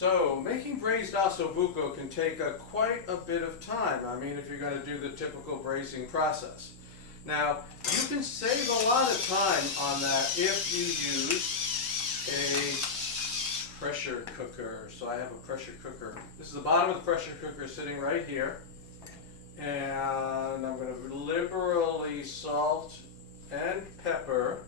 So making braised ossobuco can take quite a bit of time. I mean, if you're going to do the typical braising process. Now, you can save a lot of time on that if you use a pressure cooker. So I have a pressure cooker. This is the bottom of the pressure cooker sitting right here. And I'm going to liberally salt and pepper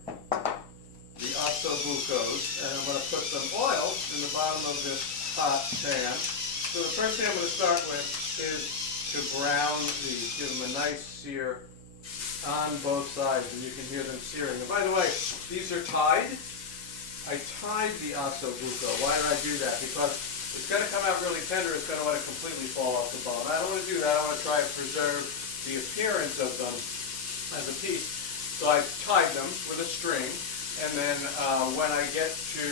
the ossobucos, and I'm going to put some oil in the bottom of this hot pan. So the first thing I'm going to start with is to brown these, give them a nice sear on both sides, and you can hear them searing. And by the way, these are tied. I tied the ossobuco. Why did I do that? Because it's going to come out really tender. It's going to want to completely fall off the bone. I don't want to do that. I want to try and preserve the appearance of them as a piece. So I tied them with a string. And then when I get to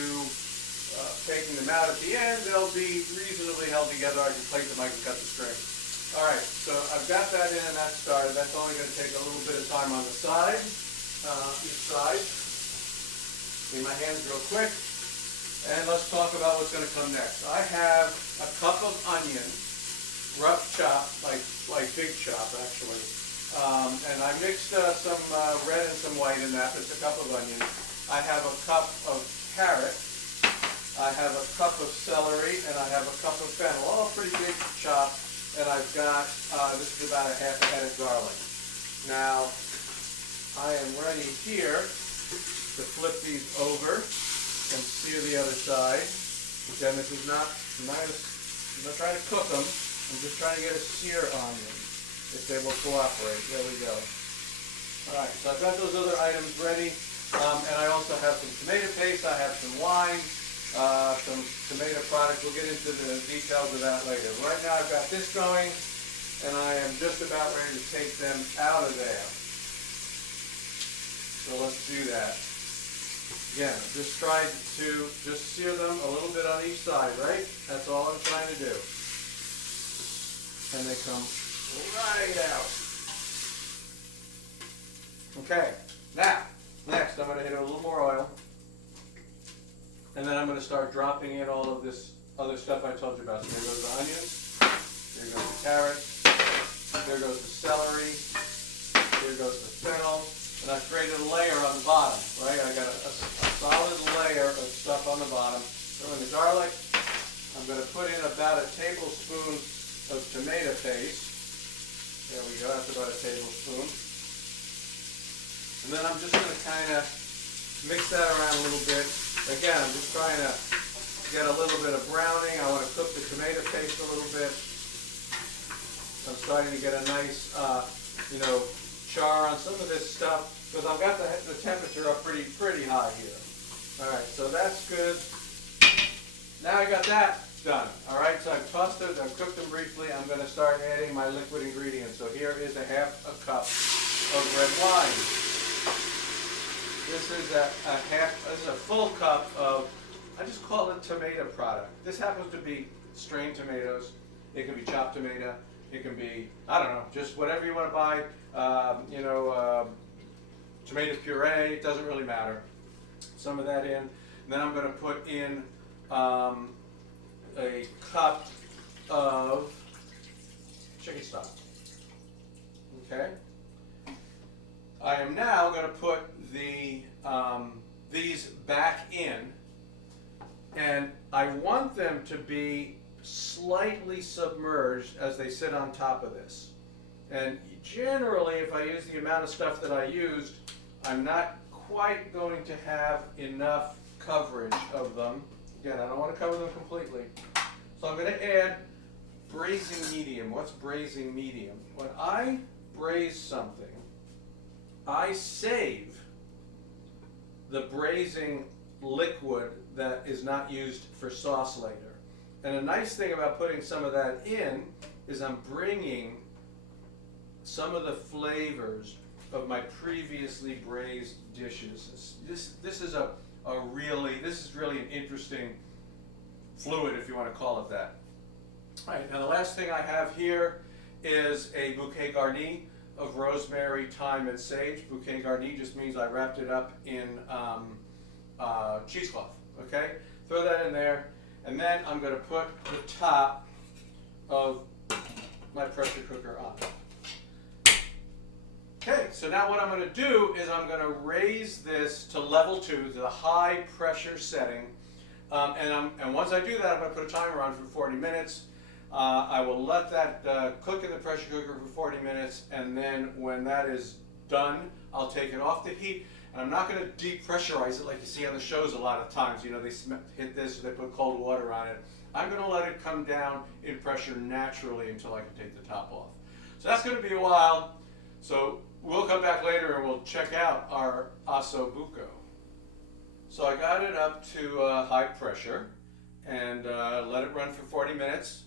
taking them out at the end, they'll be reasonably held together. I can plate them, I can cut the string. All right, so I've got that in and that started. That's only going to take a little bit of time on the side, each side. Clean my hands real quick. And let's talk about what's going to come next. I have a cup of onion, rough chop, like big chop actually. And I mixed some red and some white in that. It's a cup of onion. I have a cup of carrot. I have a cup of celery, and I have a cup of fennel. All pretty big chop. And I've got, this is about a half a head of garlic. Now, I am ready here to flip these over and sear the other side. Again, this is I'm not trying to cook them. I'm just trying to get a sear on them, if they will cooperate. There we go. All right, so I've got those other items ready. And I also have some tomato paste. I have some wine, some tomato products. We'll get into the details of that later. Right now I've got this going, and I am just about ready to take them out of there. So let's do that. Again, just try to just sear them a little bit on each side, right? That's all I'm trying to do. And they come right out. Okay, now, next I'm going to hit it with a little more oil. And then I'm going to start dropping in all of this other stuff I told you about. So there goes the onions, there goes the carrots, there goes the celery, there goes the fennel, and I've created a layer on the bottom, right? I got a solid layer of stuff on the bottom. Throw in the garlic. I'm going to put in about a tablespoon of tomato paste. There we go, that's about a tablespoon. And then I'm just going to kind of mix that around a little bit. Again, I'm just trying to get a little bit of browning. I want to cook the tomato paste a little bit. I'm starting to get a nice, char on some of this stuff because I've got the temperature up pretty high here. All right, so that's good. Now I got that done. All right, so I've tossed it. I've cooked them briefly. I'm going to start adding my liquid ingredients. So here is a half a cup of red wine. This is a full cup of, I just call it tomato product. This happens to be strained tomatoes. It can be chopped tomato. It can be, I don't know, just whatever you want to buy. Tomato puree, it doesn't really matter. Some of that in. And then I'm going to put in a cup of chicken stock. Okay? I am now going to put these back in, and I want them to be slightly submerged as they sit on top of this. And generally, if I use the amount of stuff that I used, I'm not quite going to have enough coverage of them. Again, I don't want to cover them completely. So I'm going to add braising medium. What's braising medium? When I braise something, I save the braising liquid that is not used for sauce later. And a nice thing about putting some of that in is I'm bringing some of the flavors of my previously braised dishes. This is really an interesting fluid, if you want to call it that. All right, now the last thing I have here is a bouquet garni of rosemary, thyme, and sage. Bouquet garni just means I wrapped it up in cheesecloth. Okay, throw that in there, And then I'm going to put the top of my pressure cooker on. Okay, so now what I'm going to do is I'm going to raise this to level 2, to the high pressure setting. And once I do that, I'm going to put a timer on for 40 minutes. I will let that cook in the pressure cooker for 40 minutes, and then when that is done, I'll take it off the heat. And I'm not going to depressurize it like you see on the shows a lot of times. You know, they hit this, they put cold water on it. I'm going to let it come down in pressure naturally until I can take the top off. So that's going to be a while. So we'll come back later and we'll check out our Ossobuco. So I got it up to high pressure and let it run for 40 minutes.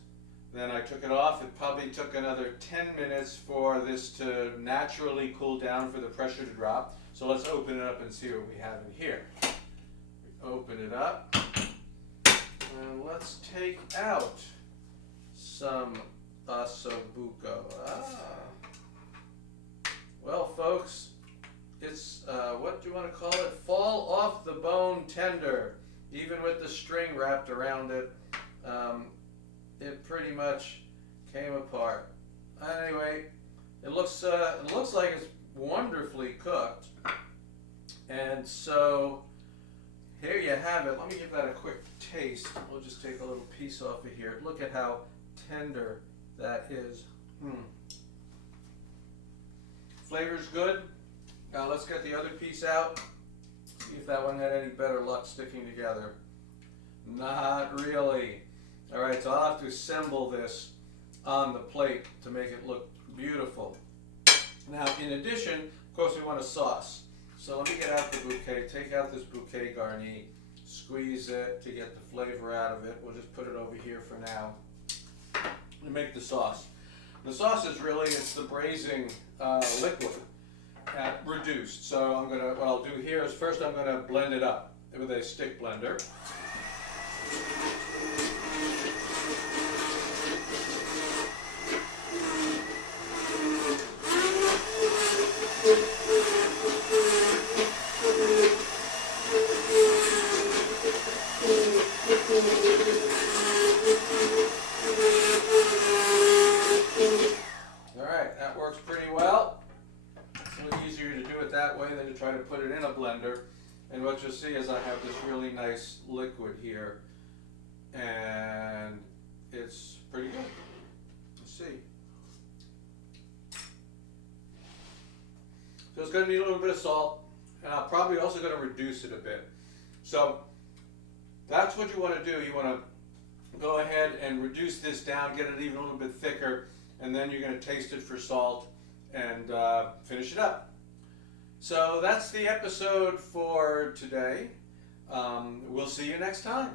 Then I took it off. It probably took another 10 minutes for this to naturally cool down, for the pressure to drop. So let's open it up and see what we have in here. We open it up and let's take out some Ossobuco. Well, folks, it's, what do you want to call it? Fall off the bone tender. Even with the string wrapped around it, it pretty much came apart. Anyway, it looks like it's wonderfully cooked. And so here you have it. Let me give that a quick taste. We'll just take a little piece off of here. Look at how tender that is. Flavor's good. Now let's get the other piece out. See if that one had any better luck sticking together. Not really. All right, so I'll have to assemble this on the plate to make it look beautiful. Now, in addition, of course, we want a sauce. So let me get out the Bouquet, take out this Bouquet garni, squeeze it to get the flavor out of it. We'll just put it over here for now and make the sauce. The sauce is really, it's the braising liquid reduced. So what I'll do here is first I'm gonna blend it up with a stick blender. Alright, that works pretty well. It's a little easier to do it that way than to try to put it in a blender. And what you'll see is I have this really nice liquid here. And it's pretty good. Let's see. So it's going to need a little bit of salt. And I'm probably also going to reduce it a bit. So that's what you want to do. You want to go ahead and reduce this down, get it even a little bit thicker, and then you're going to taste it for salt and finish it up. So that's the episode for today. We'll see you next time.